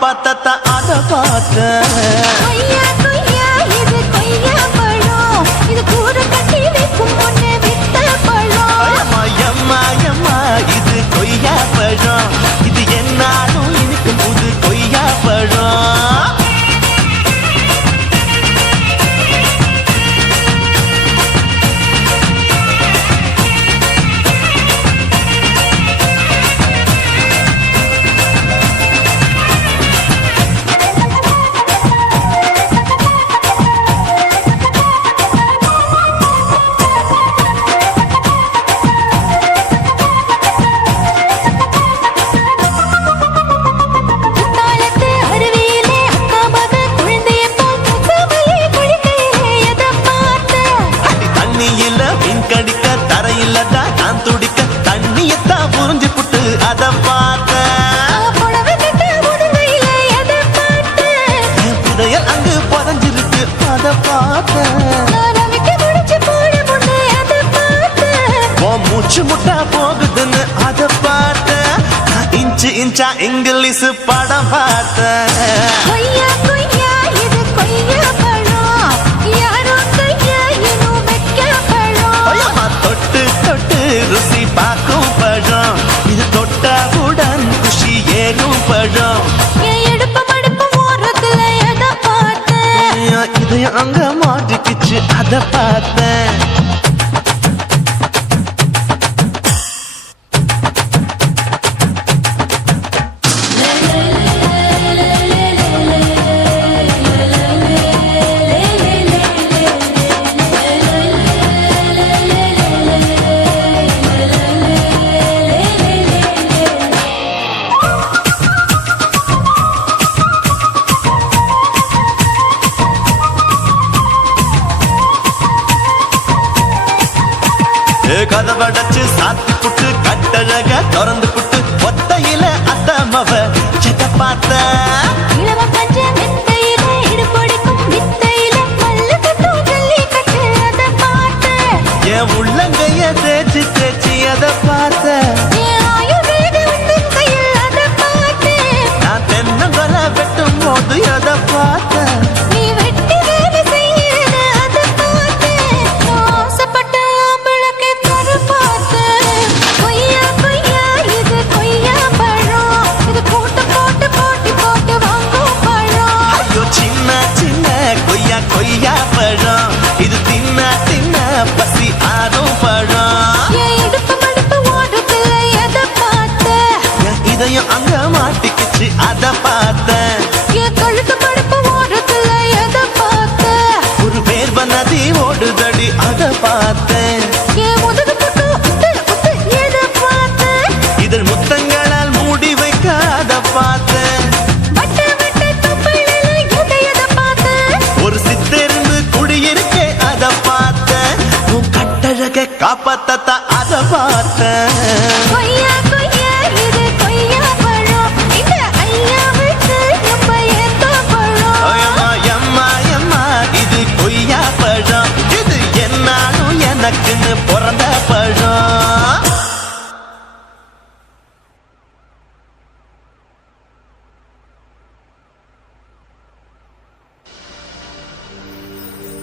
பத்தத்தை அதை பார்த்த மூச்சு முட்டா போகுதுன்னு அத பார்த்த. இன்ச்சு இன்ச்சா இங்கிலீஷ் படம் பார்த்த. தொட்டு தொட்டு ருசி பார்க்கும் பழம். இது தொட்டாவுடன் குஷி ஏறும் பழம். இதயம் அங்க மாட்டிக்கிச்சு அதை பார்த்தேன். என் உள்ளங்கைய தேய்ச்சி தேய்ச்சி அங்க மாட்டிக்கிச்சு அத பார்த்தேன். கழுத்து படுப்பு ஓரத்துல எத பார்த்த ஒரு பேர் நதி ஓடுதடி அத பார்த்தேன். இதழ் முத்தங்களால் மூடி வைக்க அத பார்த்தேன்? ஒரு சித்தெருந்து குடியிருக்கே அத பார்த்தேன். உன் கட்டழக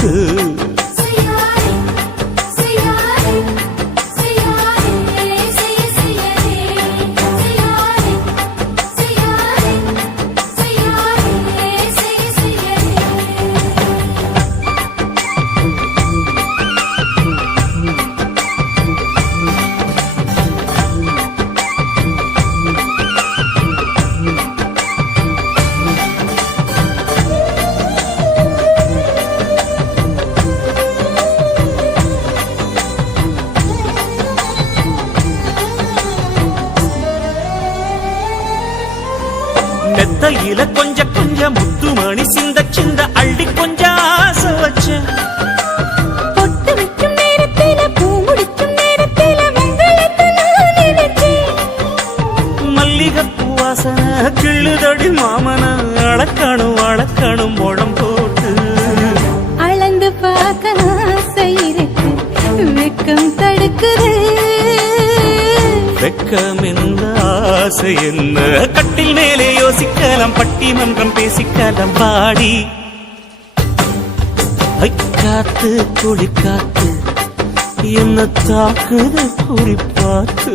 செய்யாதே முத்துமணி சிந்த கட்டில் மேலே யோசிக்கலாம் பட்டிமன்றம் பேசிக்கலாம் பாடி. காத்து குளி காத்து என்ன தாக்குது குறிப்பாத்து.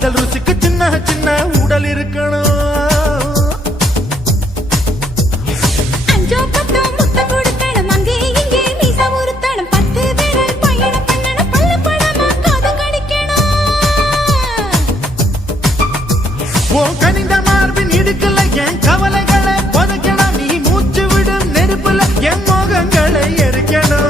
காதல் ருசிக்கு சின்ன சின்ன உடல் இருக்கணும். கனிந்த மார்பின் இடுக்கல என் கவலைகளை புதைக்கணும் நீ மூச்சு விடும் நெருப்புல என் மோகங்களை எரிக்கணும்.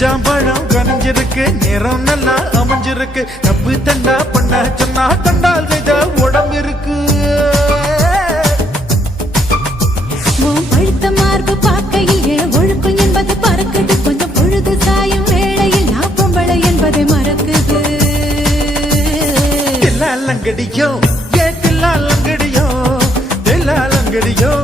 செஞ்சாம்பழம் கனிஞ்சிருக்கு நிறம் நல்லா அமைஞ்சிருக்கு. தப்பு தண்டா பண்ண சொன்னா தண்டால் வித உடம்பு இருக்கு பழுத்த மார்பு பார்க்கையிலே ஒழுக்கம் என்பது பறக்குது. கொஞ்சம் பொழுது சாயும் வேளையில் நாப்பம்பளை என்பதை மறக்குது. தில்லாலங்கடியோ ஏ தில்லாலங்கடியோ தில்லாலங்கடியோ.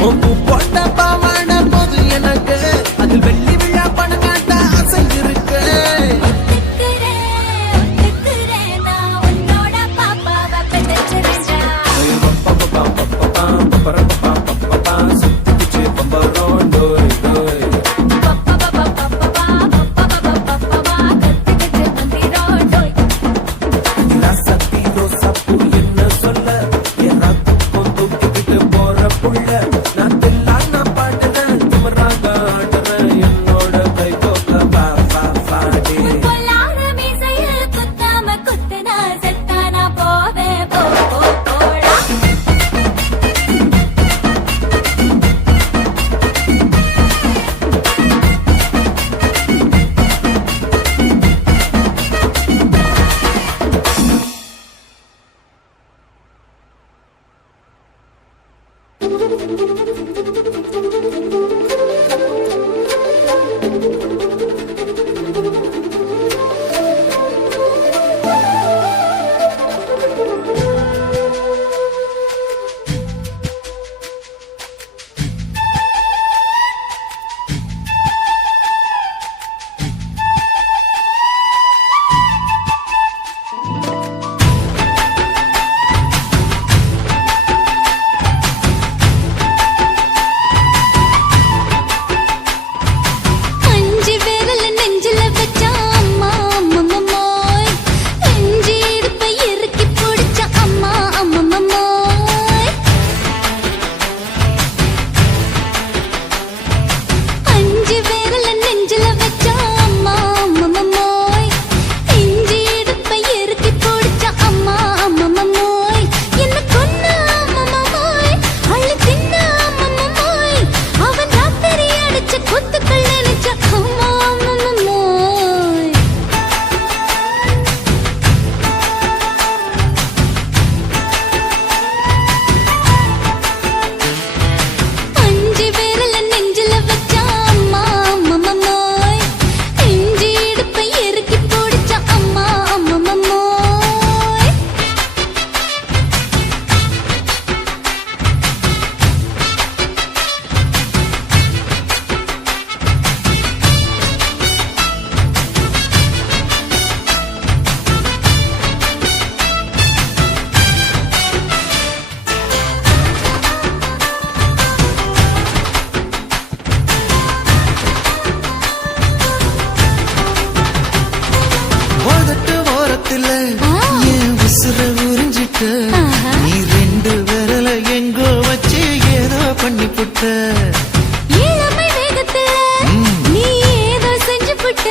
எனக்கு உன் பாடி